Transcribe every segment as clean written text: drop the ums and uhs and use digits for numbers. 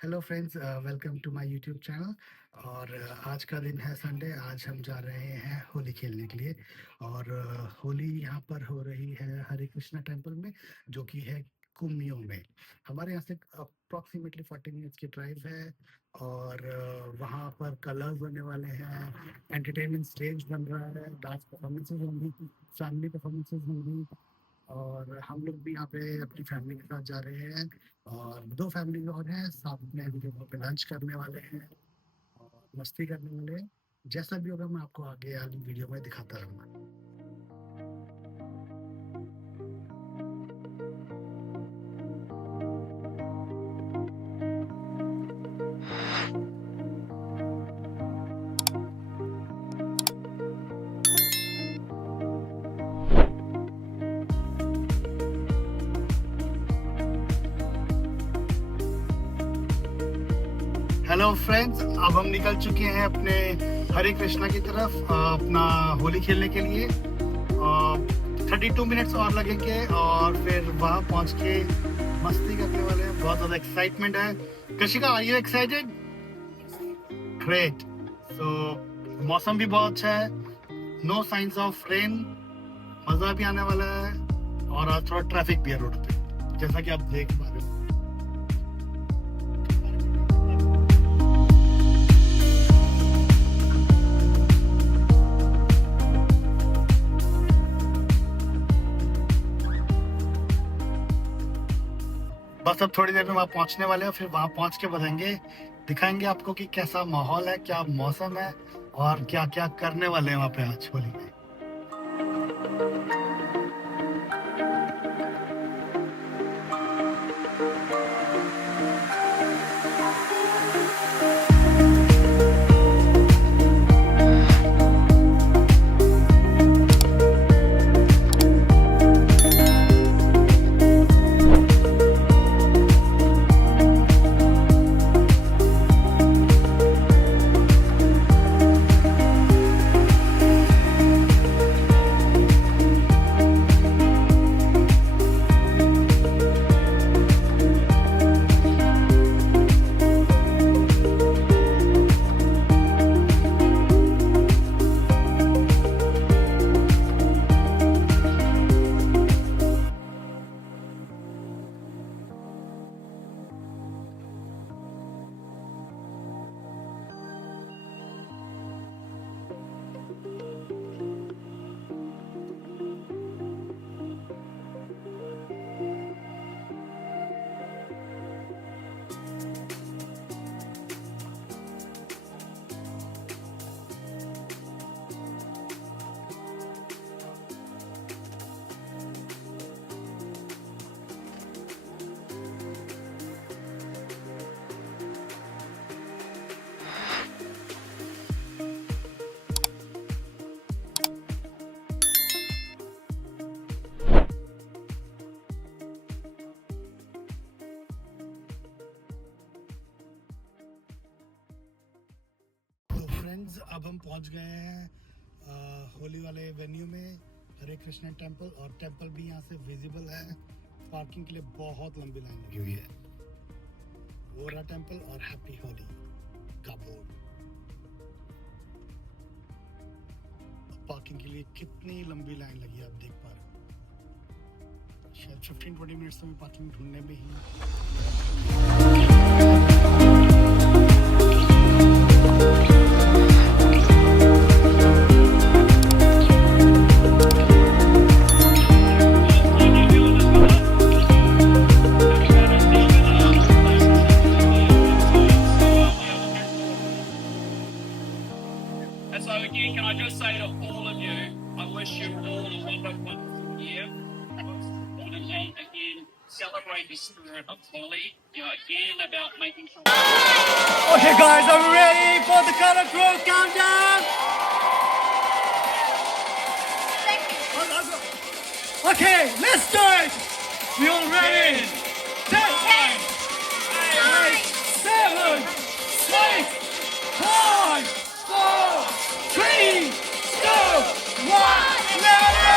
Hello friends, welcome to my YouTube channel. और आज का दिन है संडे। आज हम जा रहे हैं होली खेलने के लिए। और होली यहाँ पर हो रही है हरे कृष्णा टेम्पल में, जो कि है कुमियो में। हमारे यहाँ से अप्रॉक्सीमेटली 40 मिनट्स की ड्राइव है। और वहाँ पर कलर्स होने वाले हैं, एंटरटेनमेंट स्टेज बन रहा है, डांस परफॉर्मेंसेज होंगी, फैमिली परफॉर्मेंसेज होंगी। और हम लोग भी यहाँ पे अपनी फैमिली के साथ जा रहे हैं। और दो फैमिली और हैं, साथ में हम लोग वहाँ पे लंच करने वाले हैं और मस्ती करने वाले हैं। जैसा भी होगा मैं आपको आगे वाली वीडियो में दिखाता रहूँगा। हेलो फ्रेंड्स, अब हम निकल चुके हैं अपने हरे कृष्णा की तरफ अपना होली खेलने के लिए। 32 मिनट्स और लगेंगे और फिर वहाँ पहुँच के मस्ती करने वाले हैं। बहुत ज़्यादा एक्साइटमेंट है। कृषिका, आर यू एक्साइटेड? ग्रेट। सो मौसम भी बहुत अच्छा है, नो साइंस ऑफ रेन, मज़ा भी आने वाला है। और आज थोड़ा ट्रैफिक भी है रोड पे, जैसा कि आप देख पा रहे हो। बस अब थोड़ी देर में वहाँ पहुँचने वाले हैं, फिर वहाँ पहुँच के बताएंगे, दिखाएंगे आपको कि कैसा माहौल है, क्या मौसम है और क्या क्या करने वाले हैं वहाँ पे आज होली में। फ्रेंड्स, अब हम पहुंच गए हैं होली वाले वेन्यू में, हरे कृष्णा टेम्पल। और टेम्पल भी यहाँ से विजिबल है। पार्किंग के लिए बहुत लंबी लाइन लगी हुई है। वो रहा टेम्पल और हैप्पी होली का बोर्ड। पार्किंग के लिए कितनी लंबी लाइन लगी है आप देख पा रहे हो। शायद 15-20 मिनट्स में पार्किंग ढूंढने में ही। Celebrate the spirit of Holi, again about making sure. Okay, guys, are we ready for the colourful countdown? Okay, let's do it. We all ready? 10, 9, 7, 6, 5, 4, 3, 2, 1, ready!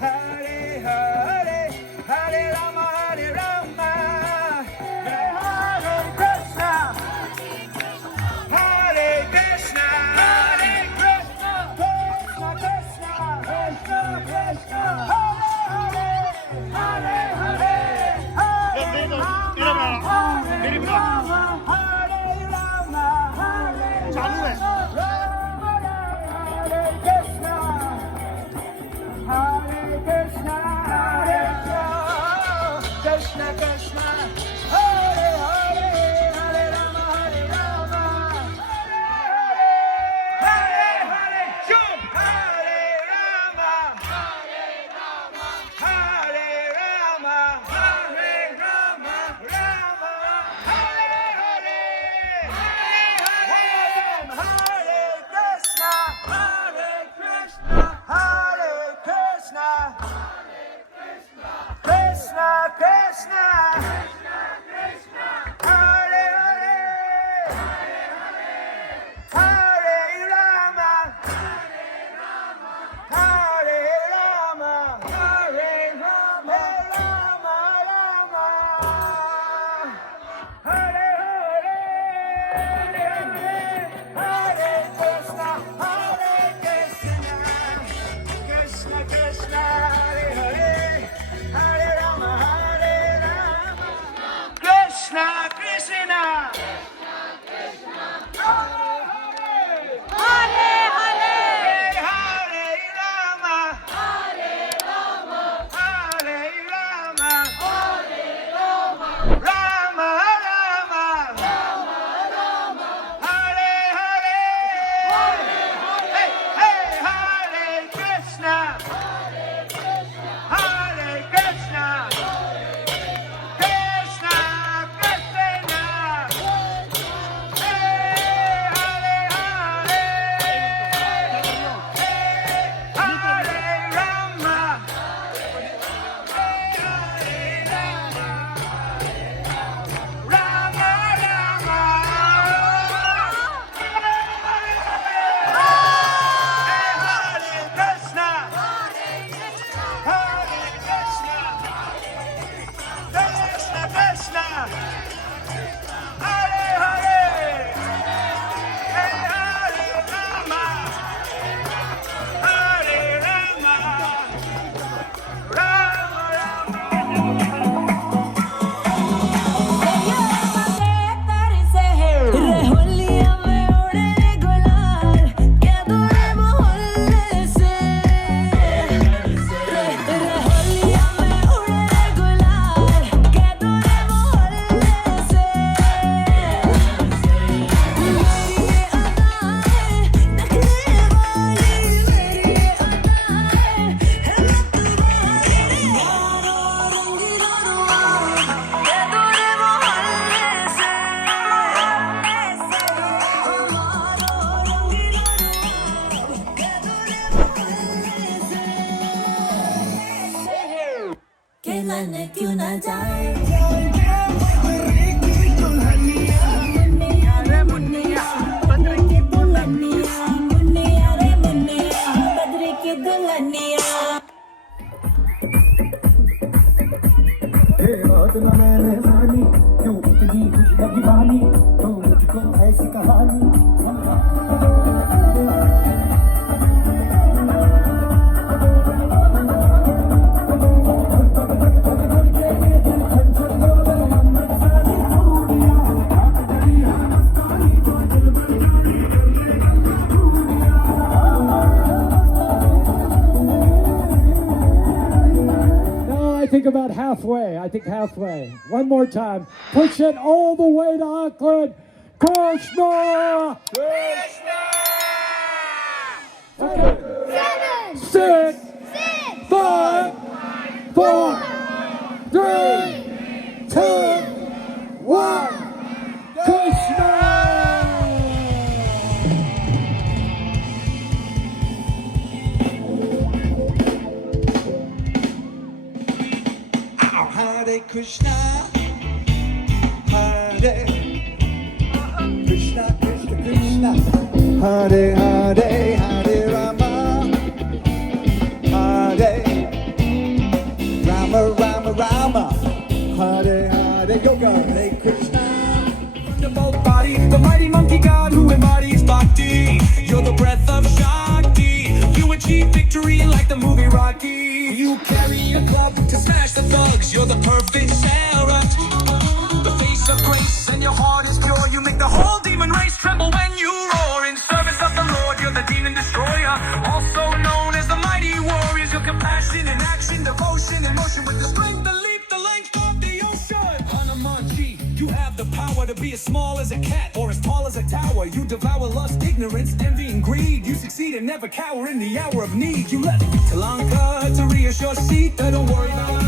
Hare Hare, Hare Rama, Hare Rama, Hare Krishna, Hare Krishna, Hare Krishna, Krishna Krishna, Krishna Krishna, Hare Hare, Hare Hare, Hare Rama, Hare Rama, Hare Rama, Hare चालू है Hare Krishna, Hare Krishna, Hare Krishna, Krishna Krishna, Hare Hare, Hare Rama, Hare Rama, Hare Hare, Shub, Hare Rama, Hare Rama, Hare Rama, Hare Rama, Rama, Hare Hare, Hare Krishna, Hare Krishna, Hare Krishna, Krishna Krishna, Hare Hare, Hare Rama, Hare Rama, Hare Rama, Rama Rama, Hare Hare, Hare Krishna, Hare Krishna, Krishna Krishna, Hare Hare, Hare Rama, Hare Rama, Krishna Krishna, Hare Hare, Hare Rama, Hare Rama, Rama Rama, Hare Hare, hey hey, Hare Krishna, Hare Krishna, Krishna Krishna, hey Hare Hare, Hare Rama, Hare Rama, Rama Rama, Hare Krishna, Hare Krishna, Krishna Krishna, Hare Hare, Hare Rama, Hare Rama, Rama Rama. होलिया में उड़े गुलाल क्या दूरे मोहल्ले से होलिया में उड़े गुलाल क्या दूरे मोहल्ले से मेरी ये अदा है नखरे वाली मेरी ये अदा है मत वाली मारो रंगीला रुमाल क्या दूरे मोहल्ले से कहलाने क्यों ना जाए मुन्निया रे मुन्निया बद्री की दुल्हनिया मुन्निया रे मुन्निया बद्री की दुल्हनिया बात न मैंने मानी क्यों इतनी लगी वाली तो मुझको ऐसी कहानी I think about halfway. I think halfway. One more time. Push it all the way to Auckland. Krishna! Seven, 6, 5, 4, 3, 2, 1. Krishna! Hare Krishna, Hare Krishna, Krishna Krishna, Hare Hare, Hare Rama, Hare Rama, Hare Hare Yoga, Hare Krishna. The both body, the mighty monkey god who embodies bhakti. You're the breath of Shakti. You achieve victory like the movie Rocky. You carry a club to smash the thugs. You're the perfect Sarah. The face of grace and your heart is pure. You make the whole demon race tremble when you roar. In service of the Lord, you're the demon destroyer. Also known as the mighty warriors. Your compassion in action, devotion in motion. With the strength, the leap, the length of the ocean. Hanuman, you have the power to be as small as a cat or as tall as a tower. You devour lust, ignorance, envy, and greed. You succeed and never cower in the hour of need. You left Talanka to reassure Sita. Don't worry about it.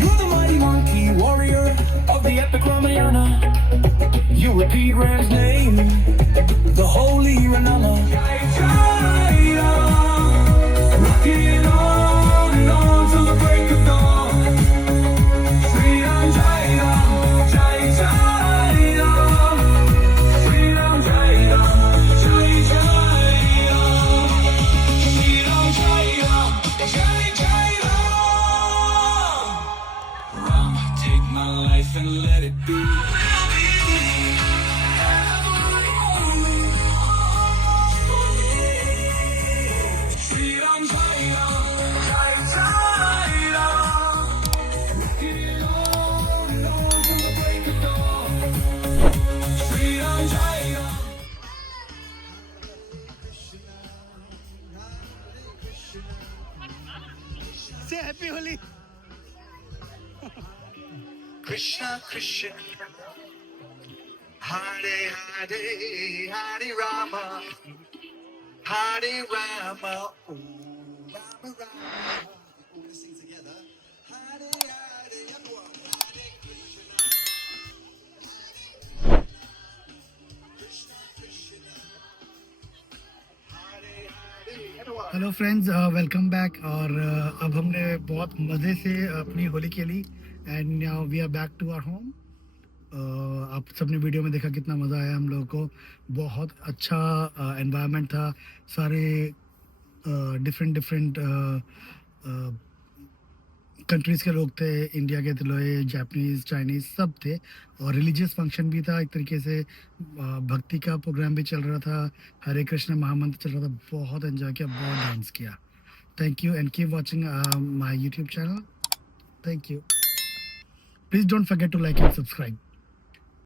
You're the mighty monkey warrior of the epic Ramayana. You repeat Ram's name, the holy Ranama. Rocking on and on till the break of dawn. Sri Ram Jai Ram, Jai Jai Ram. Sri Ram Jai Ram, Jai Jai Ram. Sri Ram Jai Ram, Jai Jai Ram. Ram, take my life and let it be. Sri Ram Jai Ram, Jai Jai Ram. Rocking on and on till the break of dawn. Sri Ram Jai Ram. Say happy Holi. Krishna Krishna, Hare Hare, Hare Rama, Hare Rama, oh Rama Rama. All this sing together. Hare Hare, everyone. Hare Krishna, Krishna Krishna, Hare Hare, everyone. Hello friends, welcome back. और अब हमने बहुत मज़े से अपनी होली खेली and now we are back to our home. आप सबने वीडियो में देखा कितना मज़ा आया हम लोगों को। बहुत अच्छा एनवायरनमेंट था। सारे डिफरेंट कंट्रीज़ के लोग थे, इंडिया के थे, जापानीज़, चाइनीज़ सब थे। और रिलीजियस फंक्शन भी था एक तरीके से। भक्ति का प्रोग्राम भी चल रहा था, हरे कृष्ण महामंत्र चल रहा था। बहुत एंजॉय किया, बहुत डांस किया। Thank you and keep watching my YouTube channel. Thank you. Please don't forget to like and subscribe.